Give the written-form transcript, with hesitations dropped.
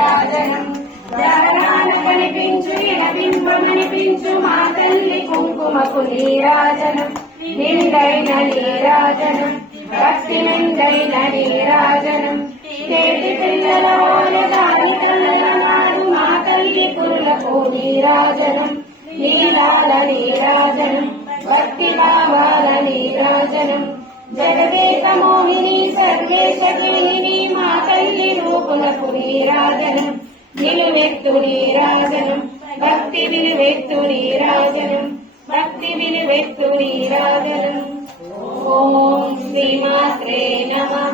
నీరాజనం జగనాన కనిపించు ఇనబింబమనిపించు మా తల్లి కుంకుమకు నీరాజనం నిండైన నీరాజనం భక్తి నిండైన నీరాజనం నేటి పిల్లల దాని కళ్ళ నాడు మా తల్లి కురులకు నీరాజనం నీలాల నీరాజనం భక్తి భావాల నీరాజనం జగదేక మోహిని సర్వేశకిని మా తల్లి రూపులకు నీరాజనం నిలువెత్తు నీరాజనం భక్తి విలువెత్తు నీరాజనం భక్తి విలువెత్తు నీరాజనం ఓం శ్రీమాత్రే నమః.